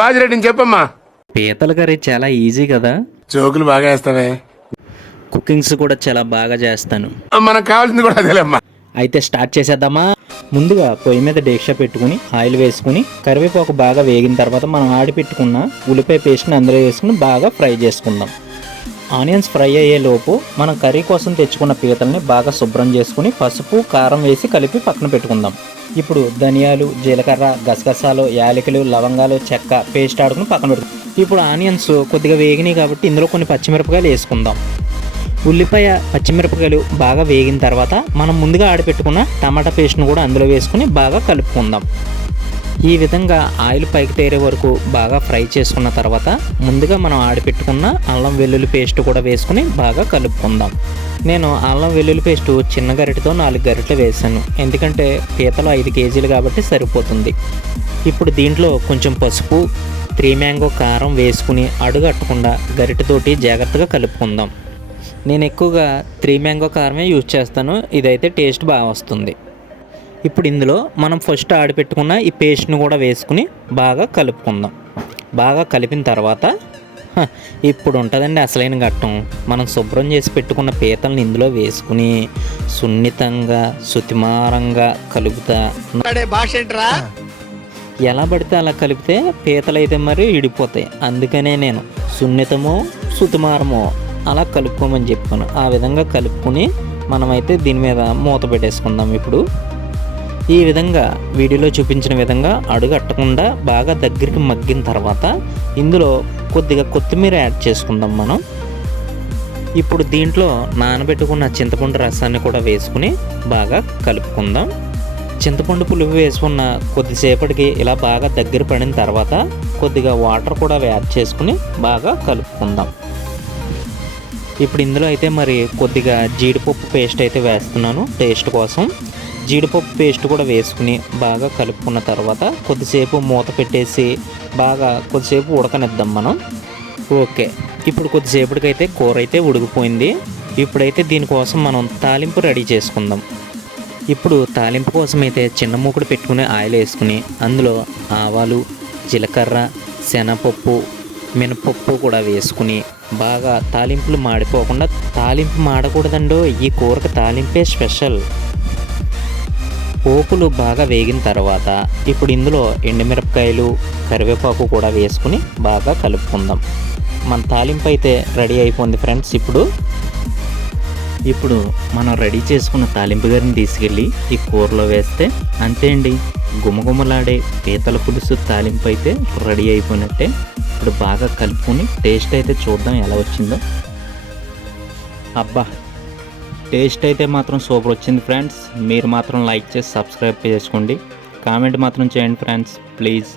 బాగా రెడ్డి చెప్పమ్మా. పీతల కర్రీ చాలా ఈజీ కదా. జోకులు బాగా వేస్తావే. కుకింగ్స్ కూడా చాలా బాగా చేస్తాను. మనకు కావాల్సింది కూడా అదేలేమ్మా. అయితే స్టార్ట్ చేసేద్దామా. ముందుగా పొయ్యి మీద డేక్ష పెట్టుకుని ఆయిల్ వేసుకుని కరివేపాకు బాగా వేగిన తర్వాత మనం ఆడిపెట్టుకున్న ఉల్లిపాయ పేస్ట్ని అందులో వేసుకుని బాగా ఫ్రై చేసుకుందాం. ఆనియన్స్ ఫ్రై అయ్యే లోపు మనం కర్రీ కోసం తెచ్చుకున్న పీతల్ని బాగా శుభ్రం చేసుకుని పసుపు కారం వేసి కలిపి పక్కన పెట్టుకుందాం. ఇప్పుడు ధనియాలు, జీలకర్ర, గసగసాలు, యాలకులు, లవంగాలు, చెక్క పేస్ట్ ఆడుకుని పక్కన పెట్టుకుందాం. ఇప్పుడు ఆనియన్స్ కొద్దిగా వేగినాయి కాబట్టి ఇందులో కొన్ని పచ్చిమిరపకాయలు వేసుకుందాం. ఉల్లిపాయ, పచ్చిమిరపకాయలు బాగా వేగిన తర్వాత మనం ముందుగా ఆడిపెట్టుకున్న టమాటా పేస్ట్ను కూడా అందులో వేసుకుని బాగా కలుపుకుందాం. ఈ విధంగా ఆయిల్ పైకి తేరే వరకు బాగా ఫ్రై చేసుకున్న తర్వాత ముందుగా మనం ఆడిపెట్టుకున్న అల్లం వెల్లుల్లి పేస్ట్ కూడా వేసుకుని బాగా కలుపుకుందాం. నేను అల్లం వెల్లుల్లి పేస్టు చిన్న గరిటెతో 4 గరిటెలు వేసాను, ఎందుకంటే పీతలు 5 కేజీలు కాబట్టి సరిపోతుంది. ఇప్పుడు దీంట్లో కొంచెం పసుపు, 3 మ్యాంగో కారం వేసుకుని అడుగట్టకుండా గరిటెతోటి జాగ్రత్తగా కలుపుకుందాం. నేను ఎక్కువగా 3 మ్యాంగో కారమే యూజ్ చేస్తాను, ఇదైతే టేస్ట్ బాగా వస్తుంది. ఇప్పుడు ఇందులో మనం ఫస్ట్ ఆడిపెట్టుకున్న ఈ పేస్ట్ను కూడా వేసుకుని బాగా కలుపుకుందాం. బాగా కలిపిన తర్వాత ఇప్పుడు ఉంటుందండి అసలైన ఘట్టం. మనం శుభ్రం చేసి పెట్టుకున్న పీతలను ఇందులో వేసుకుని సున్నితంగా సుతిమారంగా కలుపుతా. ఎలా పడితే అలా కలిపితే పీతలు అయితే మరి ఇడిపోతాయి. అందుకనే నేను సున్నితమో సుతిమారమో అలా కలుపుకోమని చెప్పాను. ఆ విధంగా కలుపుకొని మనమైతే దీని మీద మూత పెట్టేసుకుందాం. ఇప్పుడు ఈ విధంగా వీడియోలో చూపించిన విధంగా అడుగట్టకుండా బాగా దగ్గరికి మగ్గిన తర్వాత ఇందులో కొద్దిగా కొత్తిమీర యాడ్ చేసుకుందాం మనం. ఇప్పుడు దీంట్లో నానబెట్టుకున్న చింతపండు రసాన్ని కూడా వేసుకుని బాగా కలుపుకుందాం. చింతపండు పులుపు వేసుకున్న కొద్దిసేపటికి ఇలా బాగా దగ్గర పడిన తర్వాత కొద్దిగా వాటర్ కూడా యాడ్ చేసుకుని బాగా కలుపుకుందాం. ఇప్పుడు ఇందులో అయితే మరి కొద్దిగా జీడిపప్పు పేస్ట్ అయితే వేస్తున్నాను టేస్ట్ కోసం. జీడిపప్పు పేస్ట్ కూడా వేసుకుని బాగా కలుపుకున్న తర్వాత కొద్దిసేపు మూత పెట్టేసి బాగా కొద్దిసేపు ఉడకనిద్దాం మనం. ఓకే, ఇప్పుడు కొద్దిసేపటికైతే కూర అయితే ఉడికిపోయింది. ఇప్పుడైతే దీనికోసం మనం తాలింపు రెడీ చేసుకుందాం. ఇప్పుడు తాలింపు కోసం అయితే చిన్న మూకుడు పెట్టుకుని ఆయిల్ వేసుకుని అందులో ఆవాలు, జీలకర్ర, శనగపప్పు, మినపప్పు కూడా వేసుకుని బాగా తాలింపులు మాడిపోకుండా, తాలింపు మాడకూడదండో, ఈ కూరకు తాలింపే స్పెషల్. పోపులు బాగా వేగిన తర్వాత ఇప్పుడు ఇందులో ఎండుమిరపకాయలు, కరివేపాకు కూడా వేసుకుని బాగా కలుపుకుందాం. మన తాలింపు అయితే రెడీ అయిపోయింది ఫ్రెండ్స్. ఇప్పుడు మనం రెడీ చేసుకున్న తాలింపు గారిని తీసుకెళ్ళి ఈ కూరలో వేస్తే అంతే అండి, గుమగుమలాడే పీతల పులుసు తాలింపు అయితే రెడీ అయిపోయినట్టే. ఇప్పుడు బాగా కలుపుకొని టేస్ట్ అయితే చూద్దాం ఎలా వచ్చిందో. అబ్బా, టేస్ట్ అయితే మాత్రం సూపర్ వచ్చింది ఫ్రెండ్స్. మీరు మాత్రం లైక్ చేసి సబ్స్క్రైబ్ చేసుకోండి, కామెంట్ మాత్రం చేయండి ఫ్రెండ్స్ ప్లీజ్.